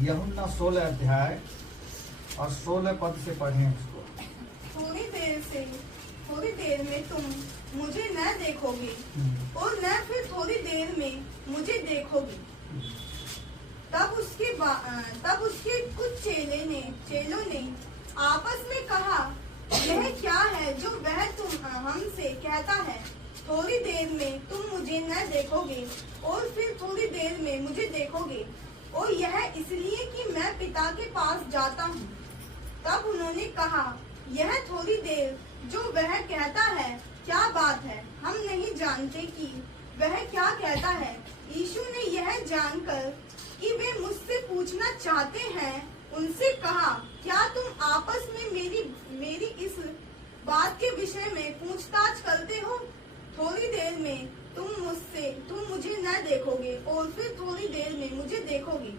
यूहन्ना 16 अध्याय और 16 पद से पढ़ें उसको। थोड़ी देर में तुम मुझे न देखोगे और न फिर थोड़ी देर में मुझे देखोगे। तब उसके कुछ चेलों ने आपस में कहा, यह क्या है जो वह तुम हमसे कहता है, थोड़ी देर में तुम मुझे न देखोगे और फिर थोड़ी देर में मुझे देखोगे, और यह इसलिए कि मैं पिता के पास जाता हूँ। तब उन्होंने कहा, यह थोड़ी देर जो वह कहता है क्या बात है, हम नहीं जानते कि वह क्या कहता है। यीशु ने यह जानकर कि वे मुझसे पूछना चाहते हैं, उनसे कहा, क्या तुम आपस में मेरी इस बात के विषय में पूछताछ करते हो? थोड़ी देर में तुम मुझे न देखोगे और फिर थोड़ी देर में मुझे देखोगे।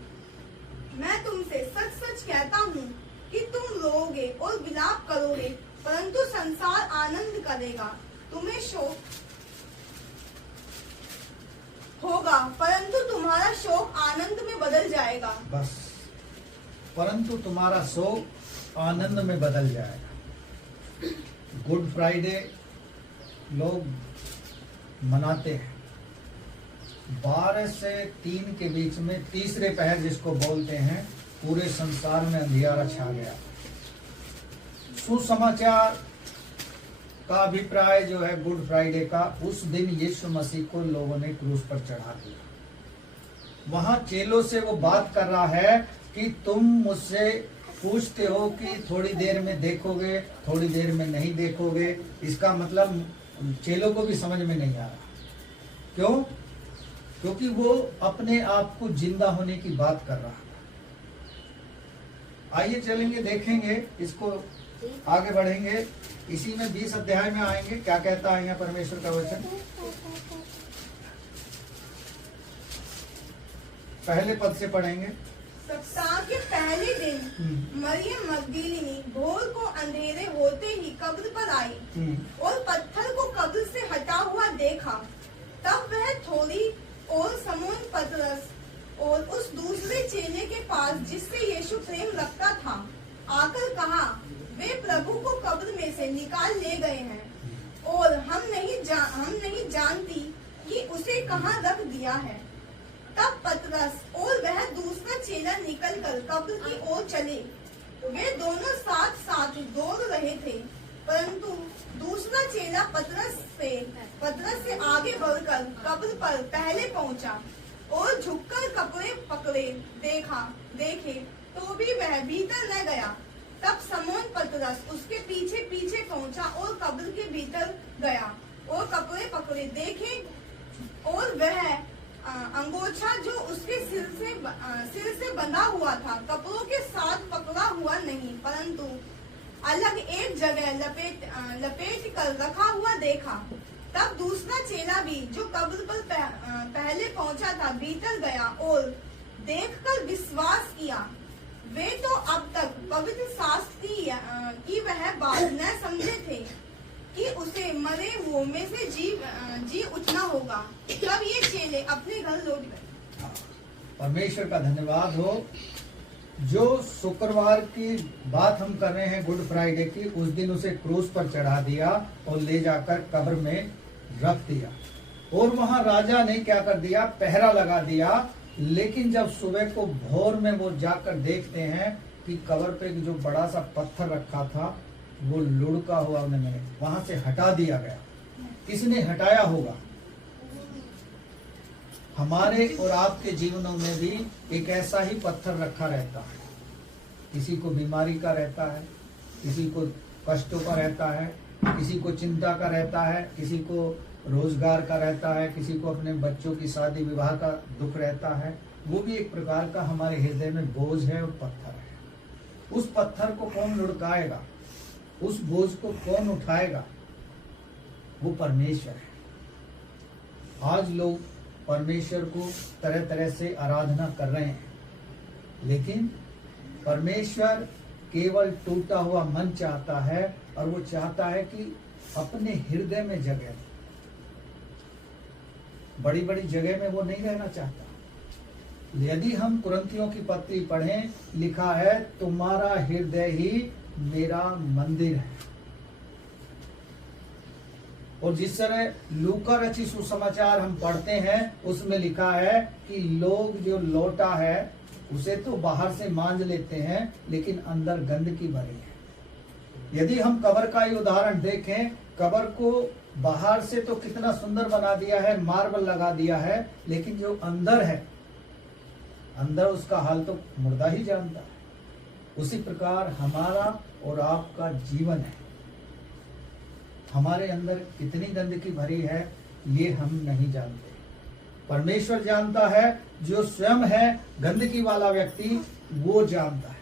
मैं तुमसे सच सच कहता हूँ कि तुम रोओगे और विलाप करोगे, परंतु संसार आनंद करेगा। तुम्हें शोक होगा, परंतु तुम्हारा शोक आनंद में बदल जाएगा। बस, परंतु तुम्हारा शोक आनंद में बदल जाएगा। गुड फ्राइडे लोग मनाते हैं। 12 से 3 के बीच में तीसरे पहर जिसको बोलते हैं, पूरे संसार में अंधियारा छा गया। सुसमाचार का अभिप्राय जो है गुड फ्राइडे का, उस दिन यीशु मसीह को लोगों ने क्रूस पर चढ़ा दिया। वहां चेलों से वो बात कर रहा है कि तुम मुझसे पूछते हो कि थोड़ी देर में देखोगे, थोड़ी देर में नहीं देखोगे। इसका मतलब चेलों को भी समझ में नहीं आ रहा। क्यों? क्योंकि वो अपने आप को जिंदा होने की बात कर रहा है। आइए चलेंगे, देखेंगे इसको, आगे बढ़ेंगे। इसी में 20 अध्याय में आएंगे, क्या कहता है यहाँ परमेश्वर का वचन। पहले पद से पढ़ेंगे। सप्ताह के पहले दिन मरियम मगदलीनी भोर को अंधेरे होते ही कब्र पर आई और पत्थर को कब्र से हटा हुआ देखा। तब वह थोड़ी और समौन पतरस और उस दूसरे चेले के पास जिससे यीशु प्रेम रखता था, आकर कहा, वे प्रभु को कब्र में से निकाल ले गए हैं और हम नहीं जानती कि उसे कहाँ रख दिया है। तब पतरस और वह दूसरा चेला निकलकर कब्र की ओर चले। वे दोनों साथ साथ दौड़ रहे थे, परंतु दूसरा चेला पतरस से आगे बढ़कर कब्र पर पहले पहुंचा और झुककर कपड़े पकड़े देखे तो भी वह भीतर न गया। तब समौन पतरस उसके पीछे पीछे पहुंचा और कब्र के भीतर गया और कपड़े पकड़े देखे, और वह अंगोछा जो उसके सिर से बंधा हुआ था कपड़ों के साथ पकड़ा हुआ नहीं, परंतु अलग एक जगह लपेट कर रखा हुआ देखा। तब दूसरा चेला भी जो कब्र पर पहले पहुंचा था भीतर गया और देखकर विश्वास किया। वे तो अब तक पवित्र शास्त्र की वह बात न समझे थे कि उसे मरे हुओं में से जी उठना होगा। तब ये चेले अपने घर लौट गए। परमेश्वर का धन्यवाद हो। जो शुक्रवार की बात हम कर रहे हैं गुड फ्राइडे की, उस दिन उसे क्रूस पर चढ़ा दिया और ले जाकर कब्र में रख दिया। और वहां राजा ने क्या कर दिया, पहरा लगा दिया। लेकिन जब सुबह को भोर में वो जाकर देखते हैं कि कब्र पे जो बड़ा सा पत्थर रखा था वो लुढ़का हुआ उन्हें वहां से हटा दिया गया। किसने हटाया होगा? हमारे और आपके जीवनों में भी एक ऐसा ही पत्थर रखा रहता है। किसी को बीमारी का रहता है, किसी को कष्टों का रहता है, किसी को चिंता का रहता है, किसी को रोजगार का रहता है, किसी को अपने बच्चों की शादी विवाह का दुख रहता है। वो भी एक प्रकार का हमारे हृदय में बोझ है और पत्थर है। उस पत्थर को कौन लुढ़काएगा? उस बोझ को कौन उठाएगा? वो परमेश्वर है। आज लोग परमेश्वर को तरह तरह से आराधना कर रहे हैं, लेकिन परमेश्वर केवल टूटा हुआ मन चाहता है, और वो चाहता है कि अपने हृदय में जगह दे। बड़ी बड़ी जगह में वो नहीं रहना चाहता। यदि हम कुरिन्थियों की पत्री पढ़ें, लिखा है तुम्हारा हृदय ही मेरा मंदिर है। और जिस तरह लूका रचित सुसमाचार हम पढ़ते हैं, उसमें लिखा है कि लोग जो लोटा है उसे तो बाहर से मांज लेते हैं, लेकिन अंदर गंदगी भरी है। यदि हम कब्र का ही उदाहरण देखें, कब्र को बाहर से तो कितना सुंदर बना दिया है, मार्बल लगा दिया है, लेकिन जो अंदर है, अंदर उसका हाल तो मुर्दा ही जानता है। उसी प्रकार हमारा और आपका जीवन है। हमारे अंदर कितनी गंदगी भरी है ये हम नहीं जानते, परमेश्वर जानता है। जो स्वयं है गंदगी वाला व्यक्ति, वो जानता है।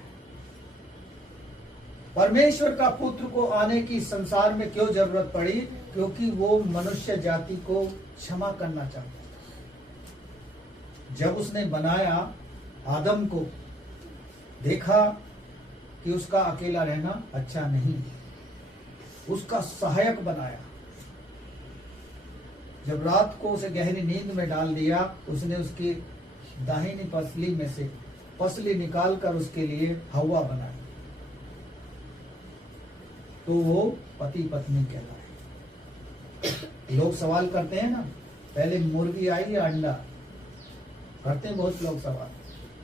परमेश्वर का पुत्र को आने की संसार में क्यों जरूरत पड़ी? क्योंकि वो मनुष्य जाति को क्षमा करना चाहता था। जब उसने बनाया आदम को, देखा कि उसका अकेला रहना अच्छा नहीं, उसका सहायक बनाया। जब रात को उसे गहरी नींद में डाल दिया, उसने उसकी दाहिनी पसली में से पसली निकालकर उसके लिए हवा बनाई, तो वो पति पत्नी कहलाए। लोग सवाल करते हैं ना, पहले मुर्गी आई या अंडा? करते हैं बहुत लोग सवाल,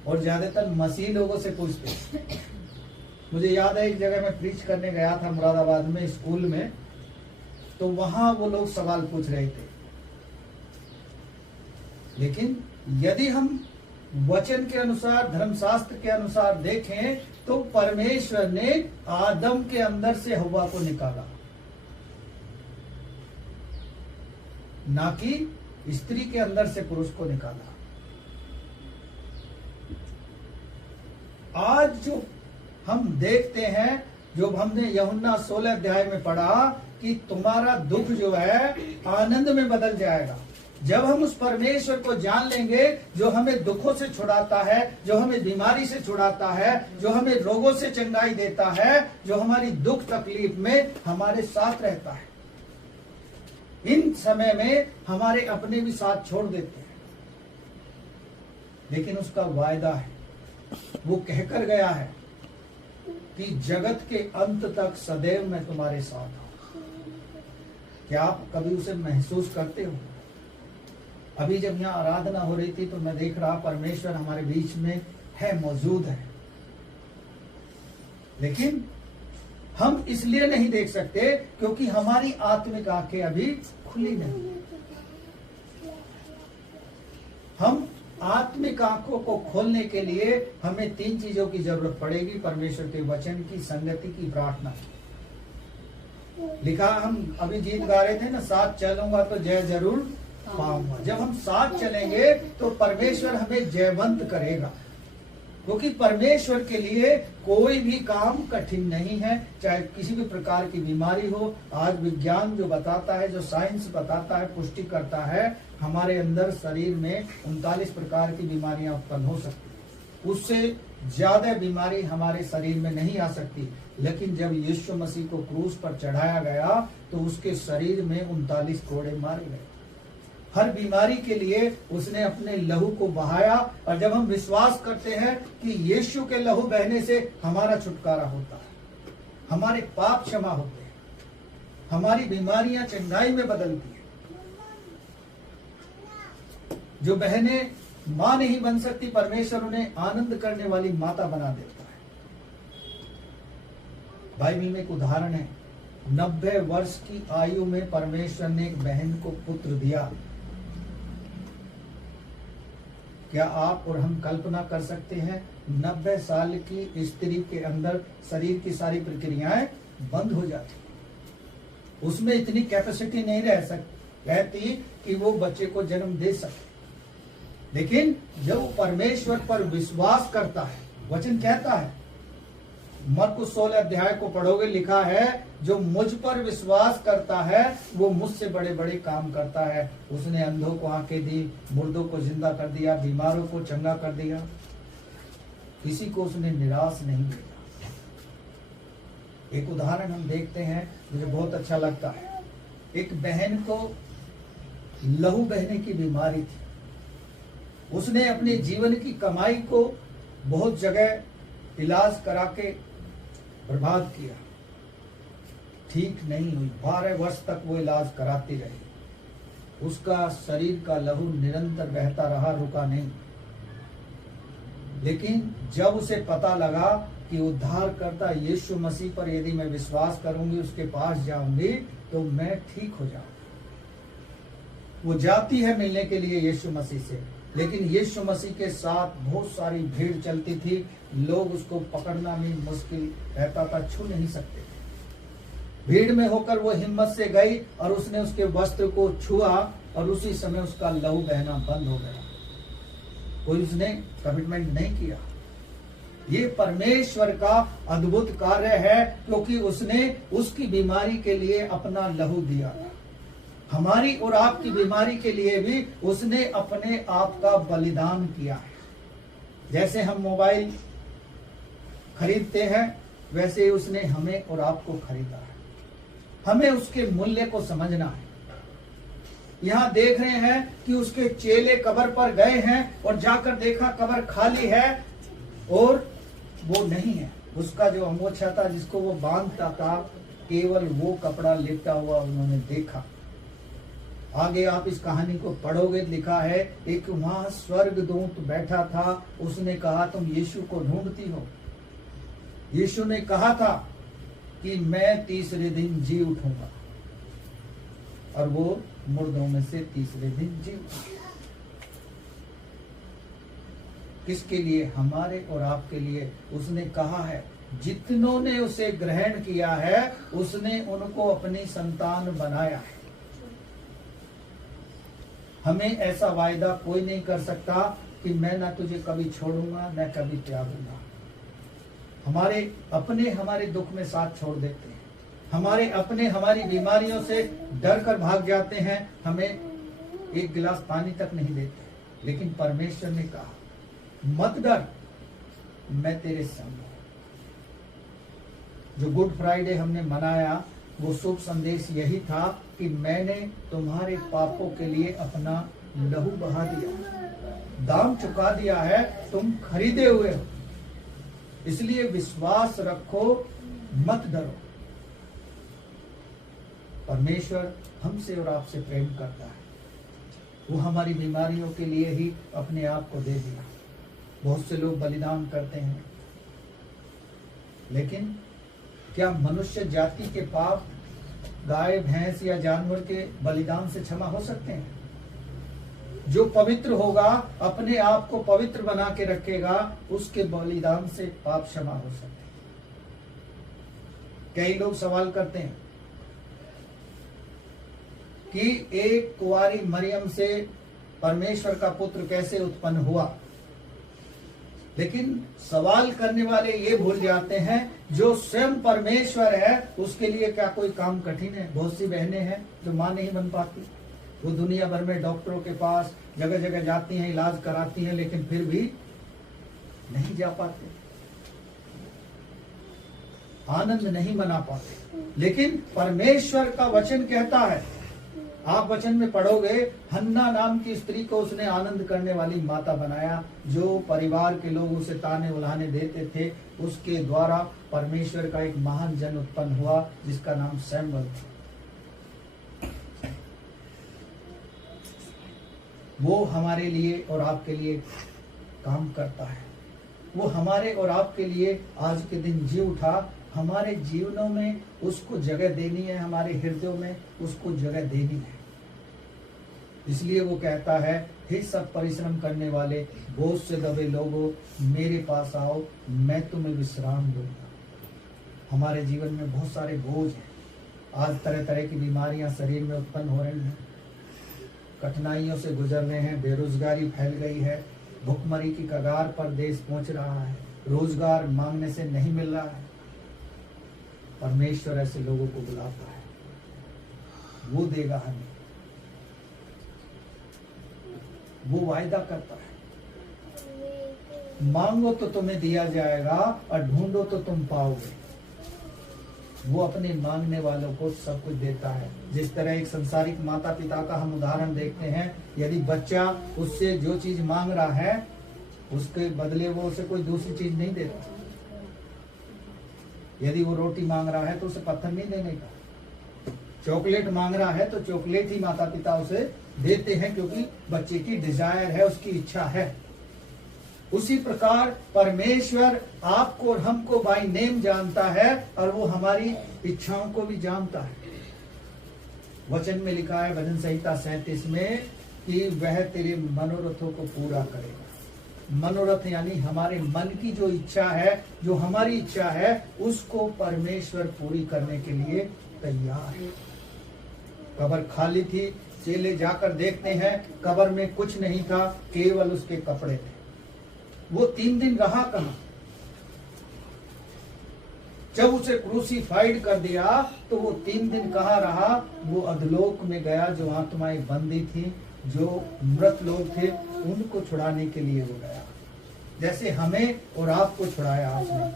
और ज्यादातर मसीह लोगों से पूछते हैं। मुझे याद है एक जगह मैं प्रीच करने गया था मुरादाबाद में, स्कूल में, तो वहां वो लोग सवाल पूछ रहे थे। लेकिन यदि हम वचन के अनुसार, धर्मशास्त्र के अनुसार देखें, तो परमेश्वर ने आदम के अंदर से हव्वा को निकाला, ना कि स्त्री के अंदर से पुरुष को निकाला। आज जो हम देखते हैं, जो हमने यूहन्ना 16 अध्याय में पढ़ा कि तुम्हारा दुख जो है आनंद में बदल जाएगा। जब हम उस परमेश्वर को जान लेंगे, जो हमें दुखों से छुड़ाता है, जो हमें बीमारी से छुड़ाता है, जो हमें रोगों से चंगाई देता है, जो हमारी दुख तकलीफ में हमारे साथ रहता है। इन समय में हमारे अपने भी साथ छोड़ देते हैं, लेकिन उसका वायदा है, वो कहकर गया है कि जगत के अंत तक सदैव मैं तुम्हारे साथ हूं। क्या आप कभी उसे महसूस करते हो? अभी जब यहाँ आराधना हो रही थी तो मैं देख रहा परमेश्वर हमारे बीच में है, मौजूद है, लेकिन हम इसलिए नहीं देख सकते क्योंकि हमारी आत्मिक आंखें अभी खुली नहीं। हम आत्मिक आंखों को खोलने के लिए हमें 3 चीजों की जरूरत पड़ेगी: परमेश्वर के वचन की, संगति की, प्रार्थना। लिखा, हम अभी गीत गा रहे थे ना, साथ चलूंगा तो जय जरूर पाऊंगा। जब हम साथ चलेंगे तो परमेश्वर हमें जयवंत करेगा, क्योंकि परमेश्वर के लिए कोई भी काम कठिन नहीं है। चाहे किसी भी प्रकार की बीमारी हो, आज विज्ञान जो बताता है, जो साइंस बताता है, पुष्टि करता है, हमारे अंदर शरीर में 39 प्रकार की बीमारियां उत्पन्न हो सकती है। उससे ज्यादा बीमारी हमारे शरीर में नहीं आ सकती। लेकिन जब यीशु मसीह को क्रूस पर चढ़ाया गया तो उसके शरीर में 39 कोड़े मारे गए। हर बीमारी के लिए उसने अपने लहू को बहाया। और जब हम विश्वास करते हैं कि यीशु के लहू बहने से हमारा छुटकारा होता है, हमारे पाप क्षमा होते हैं, हमारी बीमारियां चंगाई में बदलती है। जो बहनें मां नहीं बन सकती, परमेश्वर उन्हें आनंद करने वाली माता बना देता है। बाइबल में एक उदाहरण है, 90 वर्ष की आयु में परमेश्वर ने एक बहन को पुत्र दिया। क्या आप और हम कल्पना कर सकते हैं 90 साल की स्त्री के अंदर शरीर की सारी प्रक्रियाएं बंद हो जाती, उसमें इतनी कैपेसिटी नहीं रहती कि वो बच्चे को जन्म दे सके। लेकिन जब वो परमेश्वर पर विश्वास करता है, वचन कहता है, मरकुस 16 अध्याय को पढ़ोगे, लिखा है, जो मुझ पर विश्वास करता है वो मुझसे बड़े बड़े काम करता है। उसने अंधों को आंखें दी, मुर्दों को जिंदा कर दिया, बीमारों को चंगा कर दिया, किसी को उसने निराश नहीं किया। एक उदाहरण हम देखते हैं, मुझे बहुत अच्छा लगता है। एक बहन को लहू बहने की बीमारी थी, उसने अपने जीवन की कमाई को बहुत जगह इलाज करा के बर्बाद किया, ठीक नहीं हुई। 12 वर्ष तक वो इलाज कराती रही, उसका शरीर का लहू निरंतर बहता रहा, रुका नहीं। लेकिन जब उसे पता लगा कि उद्धारकर्ता यीशु मसीह पर यदि मैं विश्वास करूंगी, उसके पास जाऊंगी तो मैं ठीक हो जाऊंगी, वो जाती है मिलने के लिए यीशु मसीह से। लेकिन यीशु मसीह के साथ बहुत सारी भीड़ चलती थी, लोग उसको पकड़ना भी मुश्किल रहता था, छू नहीं सकते थे। भीड़ में होकर वो हिम्मत से गई और उसने उसके वस्त्र को छुआ और उसी समय उसका लहू बहना बंद हो गया। कोई उसने कमिटमेंट नहीं किया। ये परमेश्वर का अद्भुत कार्य है, क्योंकि उसने उसकी बीमारी के लिए अपना लहू दिया था। हमारी और आपकी बीमारी के लिए भी उसने अपने आप का बलिदान किया है। जैसे हम मोबाइल खरीदते हैं, वैसे उसने हमें और आपको खरीदा है। हमें उसके मूल्य को समझना है। यहाँ देख रहे हैं कि उसके चेले कब्र पर गए हैं और जाकर देखा कब्र खाली है और वो नहीं है। उसका जो अमोछा था जिसको वो बांधता था, केवल वो कपड़ा लेटा हुआ उन्होंने देखा। आगे आप इस कहानी को पढ़ोगे, लिखा है एक वहां स्वर्गदूत बैठा था, उसने कहा तुम यीशु को ढूंढती हो। यीशु ने कहा था कि मैं तीसरे दिन जी उठूंगा, और वो मुर्दों में से तीसरे दिन जी उठा। किसके लिए? हमारे और आपके लिए। उसने कहा है जितनों ने उसे ग्रहण किया है उसने उनको अपनी संतान बनाया है। हमें ऐसा वायदा कोई नहीं कर सकता कि मैं ना तुझे कभी छोड़ूंगा न कभी त्यागूंगा। हमारे दुख में साथ छोड़ देते हैं, हमारे अपने हमारी बीमारियों से डर कर भाग जाते हैं, हमें एक गिलास पानी तक नहीं देते। लेकिन परमेश्वर ने कहा मत डर, मैं तेरे संग हूं। जो गुड फ्राइडे हमने मनाया वो शुभ संदेश यही था कि मैंने तुम्हारे पापों के लिए अपना लहू बहा दिया, दाम चुका दिया है, तुम खरीदे हुए हो। इसलिए विश्वास रखो, मत डरो। परमेश्वर हमसे और आपसे प्रेम करता है। वो हमारी बीमारियों के लिए ही अपने आप को दे दिया। बहुत से लोग बलिदान करते हैं, लेकिन क्या मनुष्य जाति के पाप गाय भैंस या जानवर के बलिदान से क्षमा हो सकते हैं? जो पवित्र होगा, अपने आप को पवित्र बना के रखेगा, उसके बलिदान से पाप क्षमा हो सकते हैं। कई लोग सवाल करते हैं कि एक कुंवारी मरियम से परमेश्वर का पुत्र कैसे उत्पन्न हुआ। लेकिन सवाल करने वाले ये भूल जाते हैं जो स्वयं परमेश्वर है उसके लिए क्या कोई काम कठिन है? बहुत सी बहनें हैं जो मां नहीं बन पाती, वो दुनिया भर में डॉक्टरों के पास जगह जगह जाती हैं, इलाज कराती हैं, लेकिन फिर भी नहीं जा पाते, आनंद नहीं मना पाते। लेकिन परमेश्वर का वचन कहता है, आप वचन में पढ़ोगे, हन्ना नाम की स्त्री को उसने आनंद करने वाली माता बनाया। जो परिवार के लोग उसे ताने उलाने देते थे, उसके द्वारा परमेश्वर का एक महान जन उत्पन्न हुआ जिसका नाम सैमुअल था। वो हमारे लिए और आपके लिए काम करता है। वो हमारे और आपके लिए आज के दिन जी उठा। हमारे जीवनों में उसको जगह देनी है, हमारे हृदयों में उसको जगह देनी है। इसलिए वो कहता है, हे सब परिश्रम करने वाले, बोझ से दबे लोगों, मेरे पास आओ, मैं तुम्हें विश्राम दूंगा। हमारे जीवन में बहुत सारे बोझ हैं। आज तरह तरह की बीमारियां शरीर में उत्पन्न हो रही हैं, कठिनाइयों से गुजर रहे हैं, बेरोजगारी फैल गई है, भुखमरी की कगार पर देश पहुंच रहा है, रोजगार मांगने से नहीं मिल रहा है। परमेश्वर ऐसे लोगों को बुलाता है, वो देगा हमें, वो वायदा करता है। मांगो तो तुम्हें दिया जाएगा और ढूंढो तो तुम पाओगे। वो अपने मांगने वालों को सब कुछ देता है। जिस तरह एक संसारिक माता पिता का हम उदाहरण देखते हैं, यदि बच्चा उससे जो चीज मांग रहा है उसके बदले वो उसे कोई दूसरी चीज नहीं देता। यदि वो रोटी मांग रहा है तो उसे पत्थर नहीं देने का, चॉकलेट मांग रहा है तो चॉकलेट ही माता पिता उसे देते हैं, क्योंकि बच्चे की डिजायर है, उसकी इच्छा है। उसी प्रकार परमेश्वर आपको और हमको बाय नेम जानता है और वो हमारी इच्छाओं को भी जानता है। वचन में लिखा है भजन संहिता 37 में कि वह तेरे मनोरथों को पूरा करेगा। मनोरथ यानी हमारे मन की जो इच्छा है, जो हमारी इच्छा है, उसको परमेश्वर पूरी करने के लिए तैयार है। कब्र खाली थी, चेले जाकर देखते हैं कब्र में कुछ नहीं था, केवल उसके कपड़े थे। वो 3 दिन रहा कहां? जब उसे क्रूसीफाइड कर दिया तो वो 3 दिन कहां रहा? वो अधलोक में गया। जो आत्माएं बंदी थी, जो मृत लोग थे, उनको छुड़ाने के लिए वो गया, जैसे हमें और आपको छुड़ाया आपने।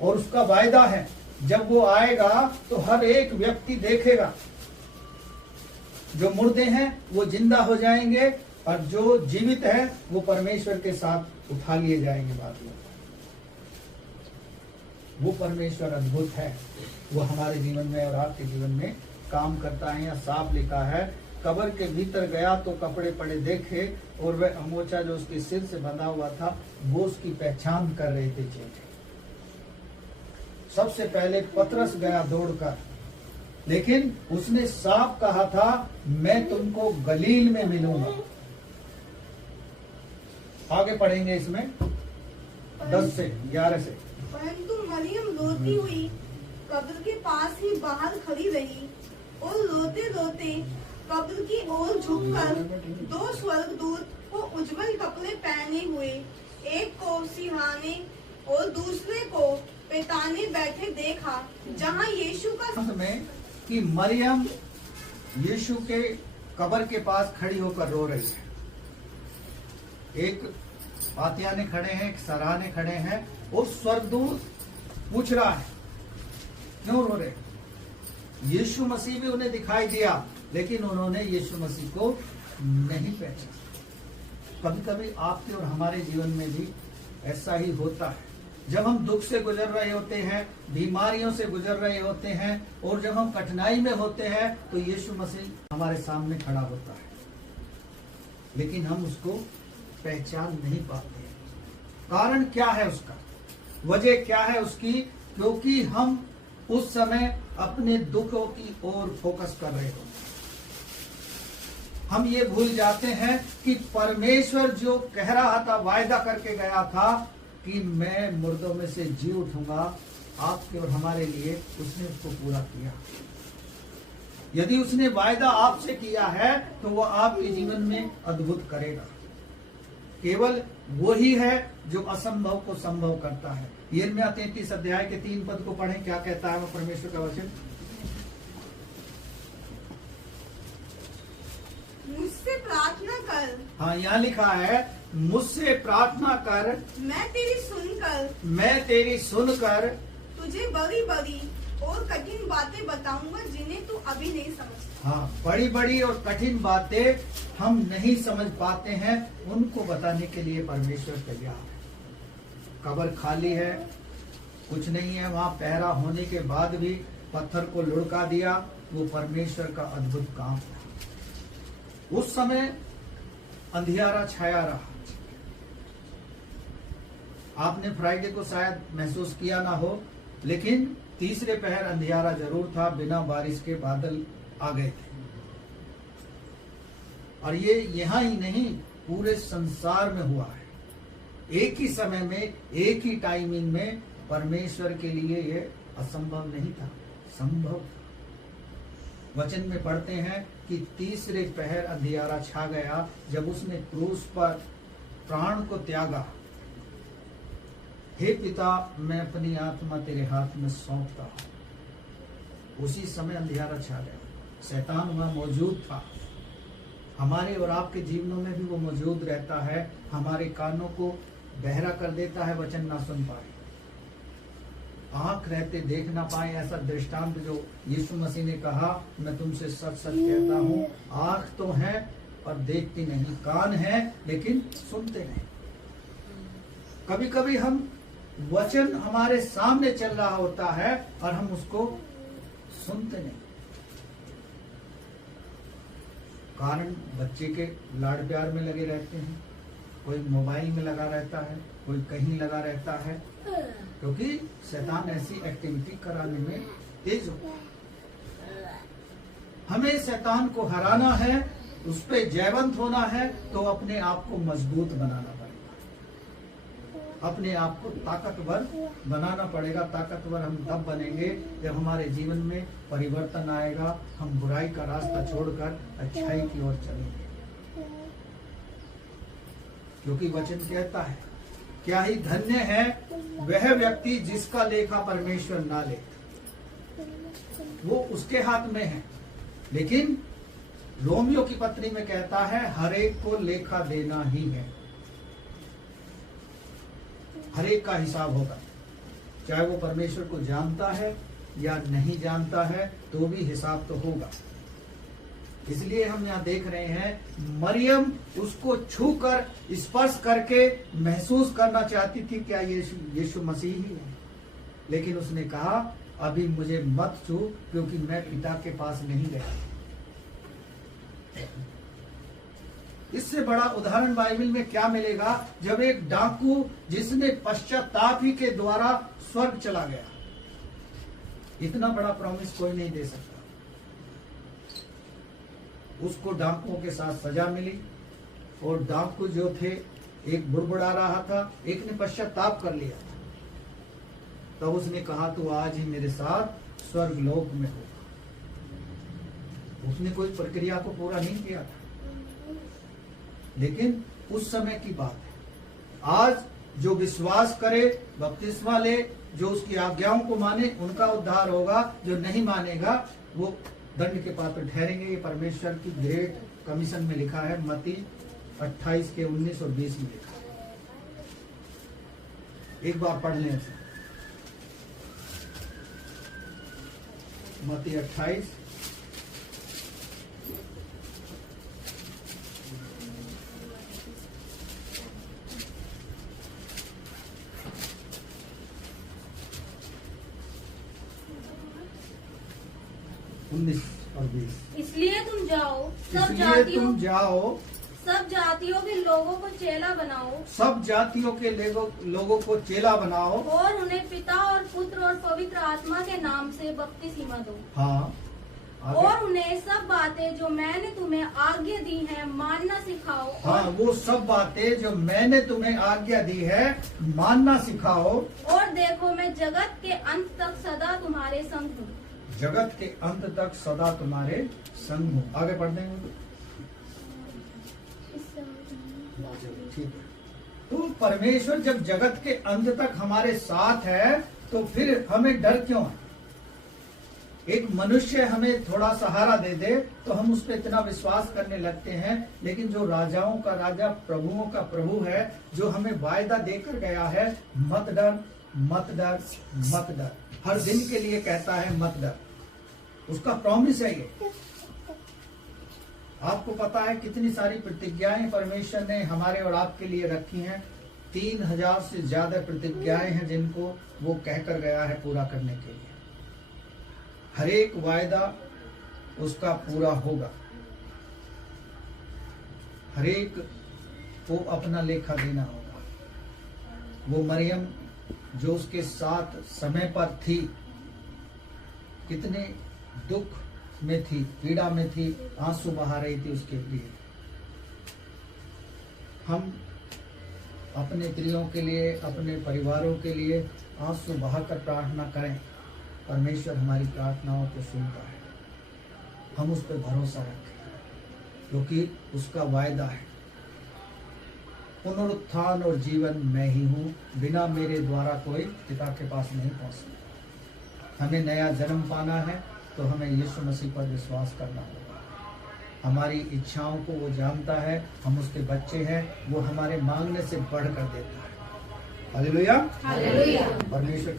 और उसका वायदा है जब वो आएगा तो हर एक व्यक्ति देखेगा, जो मुर्दे हैं वो जिंदा हो जाएंगे और जो जीवित है वो परमेश्वर के साथ उठा लिए जाएंगे बाद में। वो परमेश्वर अद्भुत है, वो हमारे जीवन में और आपके जीवन में काम करता है। यहाँ साफ लिखा है, कब्र के भीतर गया तो कपड़े पड़े देखे और वह अमोचा जो उसके सिर से बंधा हुआ था वो उसकी पहचान कर रहे थे चेले। सबसे पहले पतरस गया दौड़कर, लेकिन उसने साफ कहा था मैं तुमको गलील में मिलूंगा। आगे पढ़ेंगे इसमें 10 से 11 से। परंतु मरियम रोती हुई कब्र के पास ही बाहर खड़ी रही और रोते रोते कब्र की ओर झुककर 2 स्वर्गदूत को उज्जवल कपड़े पहने हुए, एक को सिरहाने और दूसरे को पेटाने बैठे देखा, जहाँ यीशु का में कि मरियम यीशु के कब्र के पास खड़ी होकर रो रही है। एक पातियाने खड़े हैं, एक सराहने खड़े हैं, और स्वर्गदूत पूछ रहा है क्यों रो रहे? यीशु मसीह भी उन्हें दिखाई दिया, लेकिन उन्होंने यीशु मसीह को नहीं पहचाना। कभी कभी आपके और हमारे जीवन में भी ऐसा ही होता है। जब हम दुख से गुजर रहे होते हैं, बीमारियों से गुजर रहे होते हैं, और जब हम कठिनाई में होते हैं तो यीशु मसीह हमारे सामने खड़ा होता है, लेकिन हम उसको पहचान नहीं पाते। कारण क्या है उसका? वजह क्या है उसकी? क्योंकि हम उस समय अपने दुखों की ओर फोकस कर रहे होते हैं। हम ये भूल जाते हैं कि परमेश्वर जो कह रहा था, वायदा करके गया था कि मैं मुर्दों में से जी उठूंगा आपके और हमारे लिए, उसने उसको पूरा किया। यदि उसने वायदा आपसे किया है तो वो आपके जीवन में अद्भुत करेगा। केवल वही है जो असंभव को संभव करता है। यिर्मयाह 33 अध्याय के 3 पद को पढ़ें, क्या कहता है वो परमेश्वर का वचन? मुझसे प्रार्थना कर। हाँ, यहाँ लिखा है मुझसे प्रार्थना कर, मैं तेरी सुनकर तुझे बड़ी बड़ी और कठिन बातें बताऊंगा जिन्हें तू अभी नहीं समझता। हाँ, बड़ी बड़ी और कठिन बातें हम नहीं समझ पाते हैं, उनको बताने के लिए परमेश्वर तैयार है। कब्र खाली है, कुछ नहीं है वहाँ। पहरा होने के बाद भी पत्थर को लुढ़का दिया, वो परमेश्वर का अद्भुत काम था। उस समय अंधियारा छाया रहा। आपने फ्राइडे को शायद महसूस किया ना हो, लेकिन तीसरे पहर अंधियारा जरूर था, बिना बारिश के बादल आ गए थे। और ये यहाँ ही नहीं, पूरे संसार में हुआ है। एक ही समय में, एक ही टाइमिंग में परमेश्वर के लिए ये असंभव नहीं था, संभव था। वचन में पढ़ते हैं कि तीसरे पहर अंधियारा छा गया जब उसने क्रूस पर प्राण को त्यागा। हे पिता, मैं अपनी आत्मा तेरे हाथ में सौंपता हूं। उसी समय अंधियारा छा गया। शैतान वहां मौजूद था। हमारे और आपके जीवनों में भी वो मौजूद रहता है, हमारे कानों को बहरा कर देता है, वचन ना सुन पाए। आंख रहते देख ना पाए, ऐसा दृष्टांत जो यीशु मसीह ने कहा, मैं तुमसे सच सच कहता हूँ, आंख तो है पर देखती नहीं, कान है लेकिन सुनते नहीं। कभी कभी हम वचन हमारे सामने चल रहा होता है और हम उसको सुनते नहीं। कारण बच्चे के लाड प्यार में लगे रहते हैं, कोई मोबाइल में लगा रहता है, कोई कहीं लगा रहता है, क्योंकि शैतान ऐसी एक्टिविटी कराने में तेज होता है। हमें शैतान को हराना है, उस पे जयवंत होना है, तो अपने आप को मजबूत बनाना पड़ेगा, अपने आप को ताकतवर बनाना पड़ेगा। ताकतवर हम तब बनेंगे जब हमारे जीवन में परिवर्तन आएगा, हम बुराई का रास्ता छोड़कर अच्छाई की ओर चलेंगे। क्योंकि वचन कहता है, क्या ही धन्य है वह व्यक्ति जिसका लेखा परमेश्वर ना ले। वो उसके हाथ में है, लेकिन रोमियो की पत्री में कहता है हर एक को लेखा देना ही है, हर एक का हिसाब होगा। चाहे वो परमेश्वर को जानता है या नहीं जानता है, तो भी हिसाब तो होगा। इसलिए हम यहाँ देख रहे हैं, मरियम उसको छूकर स्पर्श करके महसूस करना चाहती थी क्या यीशु मसीह ही है, लेकिन उसने कहा अभी मुझे मत छू, क्योंकि मैं पिता के पास नहीं गया। इससे बड़ा उदाहरण बाइबल में क्या मिलेगा, जब एक डाकू जिसने पश्चाताप ही के द्वारा स्वर्ग चला गया। इतना बड़ा प्रॉमिस कोई नहीं दे सकता। उसको डाकुओं के साथ सजा मिली, और डाकू जो थे, एक बुड़बुड़ा रहा था, एक ने पश्चाताप कर लिया। तब उसने कहा तो आज ही मेरे साथ स्वर्ग लोक में होगा। उसने कोई प्रक्रिया को पूरा नहीं किया था, लेकिन उस समय की बात है। आज जो विश्वास करे, बपतिस्मा ले, जो उसकी आज्ञाओं को माने, उनका उद्धार होगा। जो नहीं मानेगा वो दंड के पात्र ठहरेंगे। ये परमेश्वर की ग्रेट कमीशन में लिखा है, मत्ती 28 के 19 और 20 में लिखा है। एक बार पढ़ लें इसे। मत्ती 28 19 और 20। इसलिए तुम जाओ, सब जातियों के लोगों को चेला बनाओ, सब जातियों के लोगों को चेला बनाओ, और उन्हें पिता और पुत्र और पवित्र आत्मा के नाम से बपतिस्मा दो। हाँ, और उन्हें सब बातें जो मैंने तुम्हें आज्ञा दी है मानना सिखाओ। हाँ, वो सब बातें जो मैंने तुम्हें आज्ञा दी है मानना सिखाओ। और देखो मैं जगत के अंत तक सदा तुम्हारे संग हूँ। जगत के अंत तक सदा तुम्हारे संग हूँ। आगे पढ़ देंगे। ठीक है। तो परमेश्वर जब जगत के अंत तक हमारे साथ है, तो फिर हमें डर क्यों है? एक मनुष्य हमें थोड़ा सहारा दे दे तो हम उस पर इतना विश्वास करने लगते हैं, लेकिन जो राजाओं का राजा, प्रभुओं का प्रभु है, जो हमें वायदा देकर गया है, मत डर, मत डर, मत डर, हर दिन के लिए कहता है मत डर। उसका प्रॉमिस है ये। आपको पता है कितनी सारी प्रतिज्ञाएं परमेश्वर ने हमारे और आपके लिए रखी हैं। 3000 से ज्यादा प्रतिज्ञाएं हैं जिनको वो कहकर गया है पूरा करने के लिए। हर एक वायदा उसका पूरा होगा। हर एक को अपना लेखा देना होगा। वो मरियम जो उसके साथ समय पर थी, कितने दुख में थी, पीड़ा में थी, आंसू बहा रही थी उसके लिए। हम अपने प्रियों के लिए, अपने परिवारों के लिए आंसू बहाकर प्रार्थना करें। परमेश्वर हमारी प्रार्थनाओं को सुनता है। हम उस पर भरोसा रखें, क्योंकि उसका वायदा है, पुनरुत्थान और जीवन मैं ही हूँ, बिना मेरे द्वारा कोई पिता के पास नहीं पहुंच सकता। हमें नया जन्म पाना है तो हमें यीशु मसीह पर विश्वास करना होगा। हमारी इच्छाओं को वो जानता है, हम उसके बच्चे हैं, वो हमारे मांगने से बढ़कर देता है। Hallelujah, hallelujah. परमेश्वर